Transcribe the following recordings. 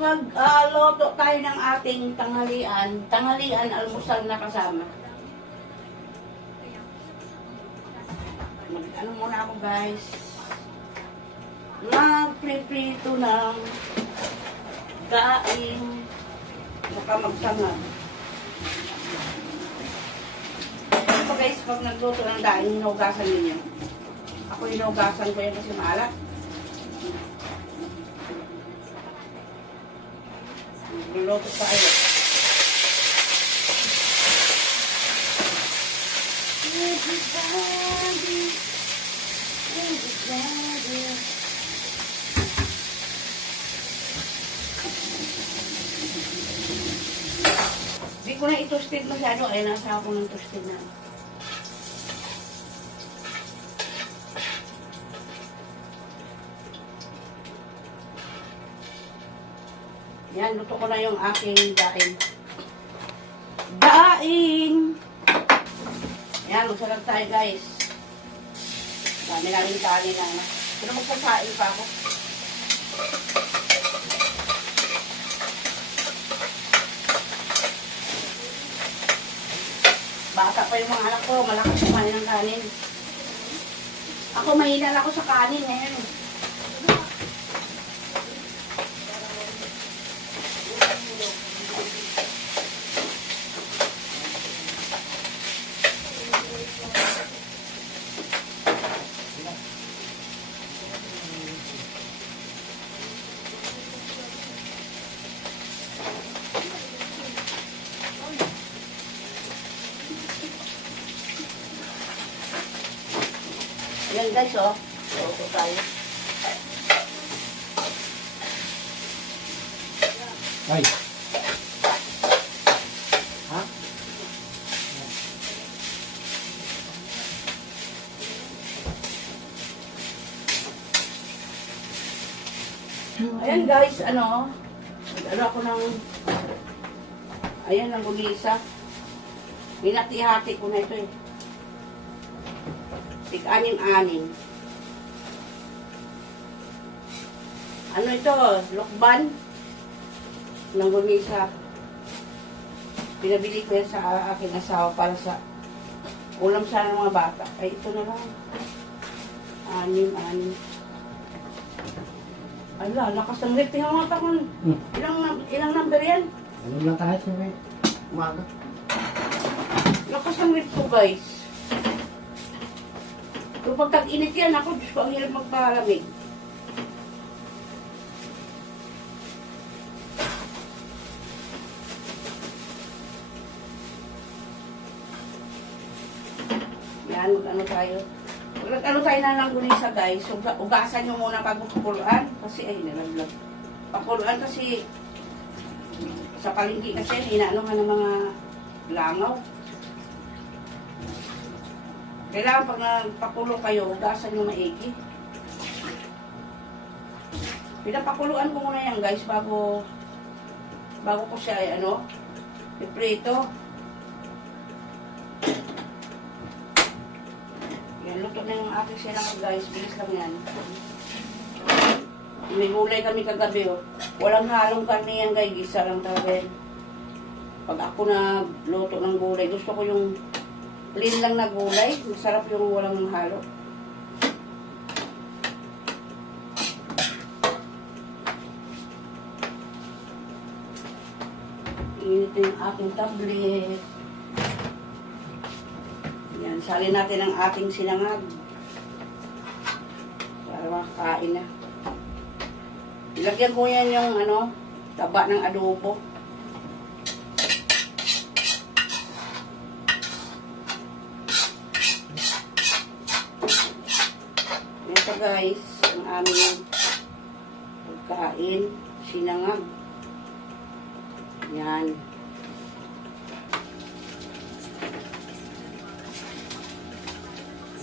mag-loto tayo ng ating tanghalian. Tanghalian, almusal na kasama. Ano muna ako guys. Mag-prito ng daing. Baka magsangag. Ito guys, pag nagluto ng daing, hinugasan ninyo. Ako hinugasan ko yan kasi maalat. Niluto tayo. Hindi ko na i-toasted masyado. Ay, nasa ako ng toasted na. Yan, luto ko na yung aking daing. Daing! Yan, magsalag tayo guys. Dami namin kanin na. Pero magsasain pa ako. Bata pa yung mga anak ko, malakas kumain ng kanin. Ako, mahina ako sa kanin ngayon. Ayan guys, oh. Luto tayo. Ay. Ha? Ayan guys, ano ako ng, ayan ang gulisa. Hinati-hati ko na ito eh. Tig-aning-aning. Ano ito? Lokban ng gulisa. Pinabili ko yan sa aking asawa para sa ulam sana ng mga bata. Ay, ito na lang. Anim. Ala, lakas ng rip. Tingnan mga takon. Ilang number yan? Ano lang tayo sa umaga? Lakas ng rip ko, guys. Kung pag tag-init yan, ako, Diyos ko, ang hirap magpalamig. Yan, mag-ano tayo. Mag-ano tayo na lang gulisa, guys. Ugasan nyo muna bago pakuluan. Kasi, ay, nalaglag. Pakuluan kasi, sa palengke kasi, inaano ka ng mga langaw. Kailangan pag nagpakulo kayo, ugasan nyo maigi. Pinapakuluan ko muna yan guys bago ko siya ay iprito. Yan, luto na yung aking sinangag guys. Bilis lang yan. May gulay kami kagabi oh. Walang halong karne yan guys. Gisa lang talaga yan. Pag ako nagluto ng gulay, gusto ko yung plain lang na gulay. Masarap yung walang halo. Init yung aking tablet. Yan, salin natin ang ating sinangag. Para makakain na. Ilagyan ko yan yung taba ng adobo. Ito guys, ang aming pagkain, sinangag. Yan.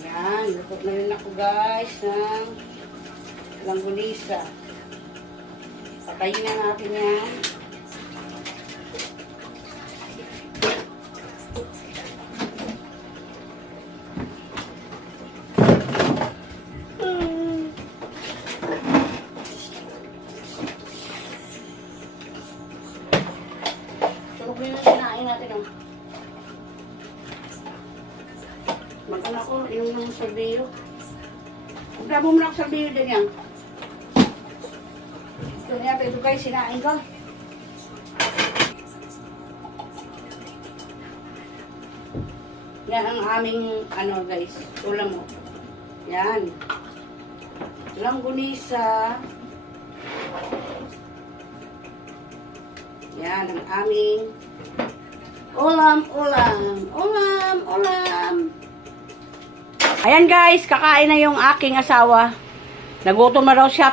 Yan, luto na rin ako guys ng langgulisa. Patayin na natin yan. yun yung sinain natin. Oh. Mag-ano ko, yung salbiyo. Magdabo mo lang salbiyo din yan. Ito niya, ito guys, sinain ko. Yan ang aming, ano guys, ulam mo. Yan. Langgunisa. Yan ang aming ulam. Ayan guys, kakain na yung aking asawa. Nagutom na raw siya,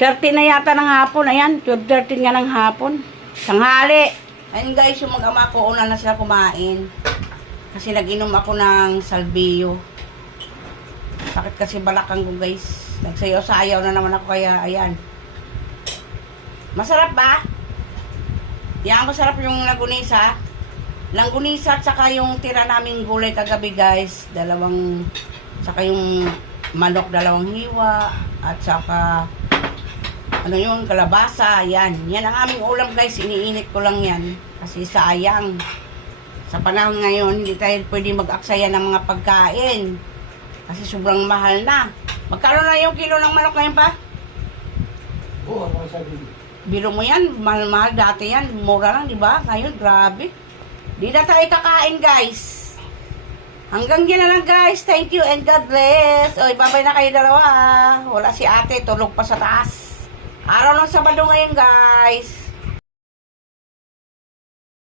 12:30 na yata ng hapon. Ayan, 12:13 nga ng hapon. Tanghali. Ayan guys, yung mag-ama ko, una na sila kumain. Kasi nag-inom ako ng salbiyo. Bakit kasi balakang ko guys. Nagsayaw-sayaw na naman ako kaya ayan. Masarap ba? Yan, masarap yung langgunisa. Langgunisa at saka yung tira naming gulay kagabi guys. Saka yung manok, 2 hiwa. At saka ano yun, kalabasa. Yan. Yan ang aming ulam guys. Iniinit ko lang yan. Kasi sayang. Sa panahon ngayon, hindi tayo pwede mag-aksaya ng mga pagkain. Kasi sobrang mahal na. Magkano na yung kilo ng manok ngayon pa? Oo, ako sabi. Biro mo yan, mahal-mahal dati yan. Mura lang, di ba? Ngayon, grabe. Di na tayo kakain, guys. Hanggang dyan na lang, guys. Thank you and God bless. Oy, babay na kayo dalawa. Wala si ate, tulog pa sa taas. Araw ng Sabado ngayon, guys.